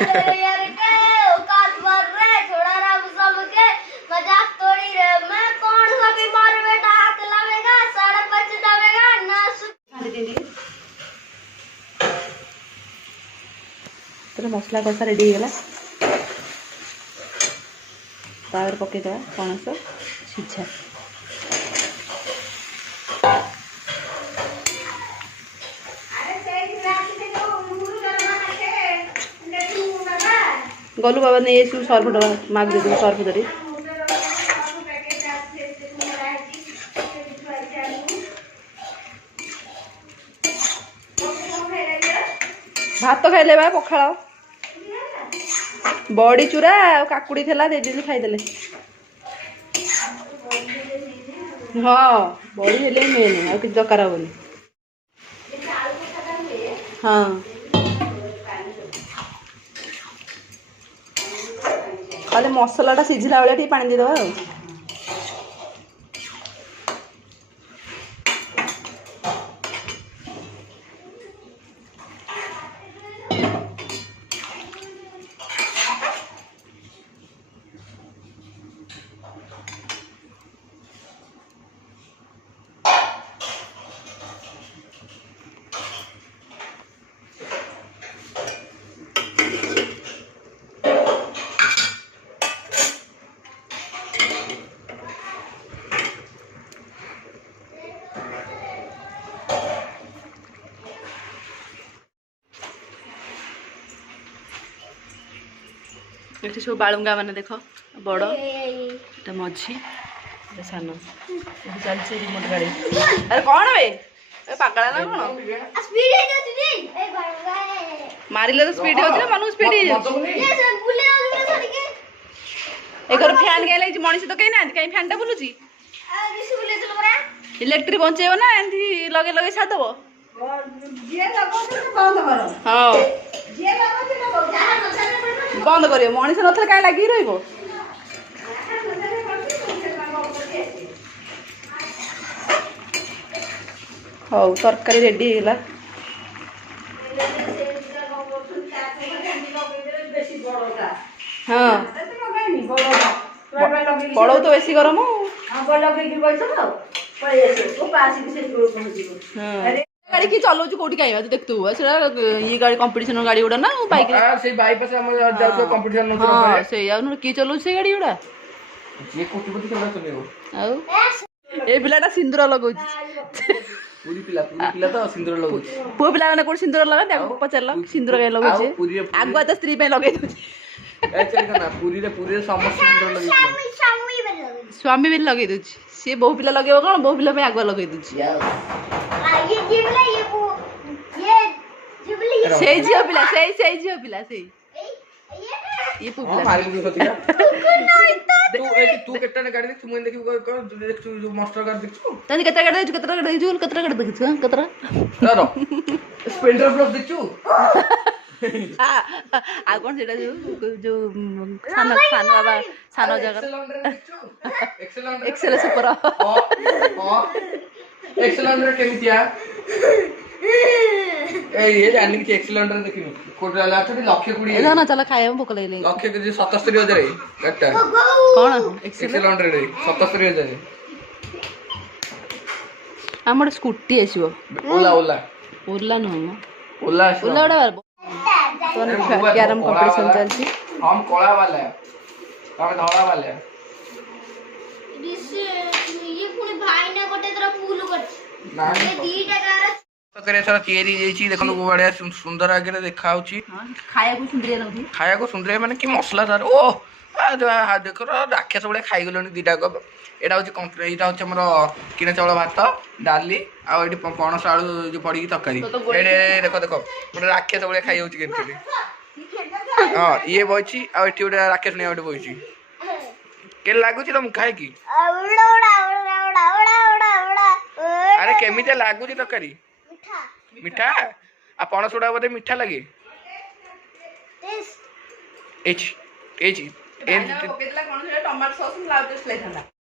यार के औकात मार रहे थोड़ा राम सबके मजाक तोड़ी रे मैं कौन सा बीमार बेटा हाथ लावेगा सारा बच जावेगा ना तेरे मसला कसा रेडी हो गला तावर पके दवा पणस सिझा गलू बाबा नहीं ये सर्फ डबा माग दे सर्फ धरी भात तो खाइले बा पखाड़ बड़ी चूरा काकुड़ी थेला दे दी खाइदेले हाँ बड़ी हेले मेन आ कि दरकार होनी हाँ खाली मसलाटा सिझिला बेले टी पानी देदेबा ये सब बालुंगा मैंने देख बड़ ये मझी सान चलती रिमोट गाड़ी अरे कौन बे पागला ना कौन मारिले तो स्पीड हो मन स्पीड एकर फैन के लगी मनीष तो कहीं ना कहीं फैन टा बुलुची इलेक्ट्रिक बंचेब ना एमती लगे लगे छादब हाँ बंद कर मनीष न कहीं लगी रही हौ तरकारी रेडी है हाँ बड़ तो बेसी गरम गाड़ी की चलाऊ कौटी कहीं तू देखु ये गाड़ी कंपटीशन गाड़ी गुड़ा ना बाइक से बाइपास हम कंपटीशन हां से यार की चलाऊ से गाड़ी गुड़ा जे कोटीपति केवड़ा चलेबो आउ ए पिलाटा सिंदूर लगाउछ पूरी पिला तो सिंदूर लगाउछ पो पिला माने कोन सिंदूर लगा ताको पचरला सिंदूर के लगाउछ आगुआ तो स्त्री पे लगाइ दउछ ए चल ना पूरी रे समस्त सिंदूर लगाइ स्वामी भी लगाइ दउछ से बहु पिला लगेबो कोन बहु पिला पे आगुआ लगाइ दउछ ये जिबला ये जिबली सही जियो पिला सही जियो पिला सही ये पुपला मार के सतिया तू केटा ने गाड़ी देख तू देखि देख जो मास्टर गाड़ी देख तनी केटा गाड़ी देख केटा गाड़ी देख केटा गाड़ी देख केटा रो स्प्लेंडर प्लस देख आ कौन सेटा जो सानो बाबा सानो जगह एक्सेल सुपर हां एक्सेलेंडर केमितिया ए ये जानि कि एक्सेलेंडर देखिनु कोटला लाठी लक्ष्य कुड़ी ना ना चला खाए भूख लागले लक्ष्य के 77000 गाटा कोन एक्सेलेंडर रे 77000 हमर स्कूटी आसीबो ओला ओला ओला न ओला ओला ओला कैरम कंपटीशन चलती हम कोला वाला हम धोला वाला ये पुनी भाई ने गोटे तरह फूल कर ना ये दीटा कार करे सर तयारी जेची देखनु बढिया सुंदर आगे देखा होची खाया को सुंदरिया नथि खाया को सुंदरिया माने कि मसलादार ओ देखो राक्षस बड़े खाई गलोनी दीटा को एटा होची कंप्लीट एटा होची हमर किना चावल भात डाली आ एटी पणस आलू जो पड़ी तकारी एडे देखो देखो बड़े राक्षस बड़े खाई होची केनते हां ये बची आ एटी बड़े राक्षस ने बड़े बची के लागुची तुम खाए की उड़ा उड़ा उड़ा उड़ा उड़ा उड़ा अरे केमिते लागुची तकारी मीठा आ पणस उड़ा बोधे मीठा लगे एच एच एन टमाटो सॉस में लाउ टेस्ट लाइथांदा